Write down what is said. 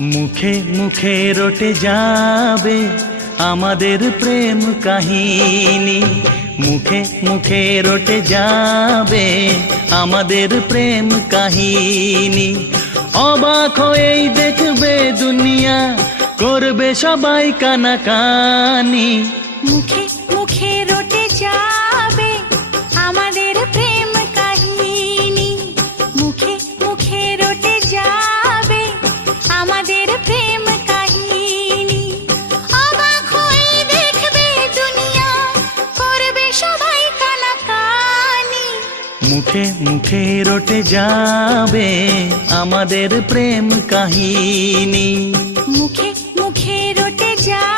মুখে মুখে রটে যাবে আমাদের প্রেম কাহিনী, মুখে মুখে রটে যাবে আমাদের প্রেম কাহিনী। অবাক হয়েই দেখবে দুনিয়া, করবে সবাই কানাকানি। মুখে মুখে রটে যাবে আমাদের প্রেম কাহিনী, মুখে মুখে রটে যাবে আমাদের প্রেম কাহিনী। অবাক হয়ে দেখবে দুনিয়া, করবে সবাই কানাকানি। মুখে মুখে রটে যাবে আমাদের প্রেম কাহিনী। মুখে মুখে রটে যাবে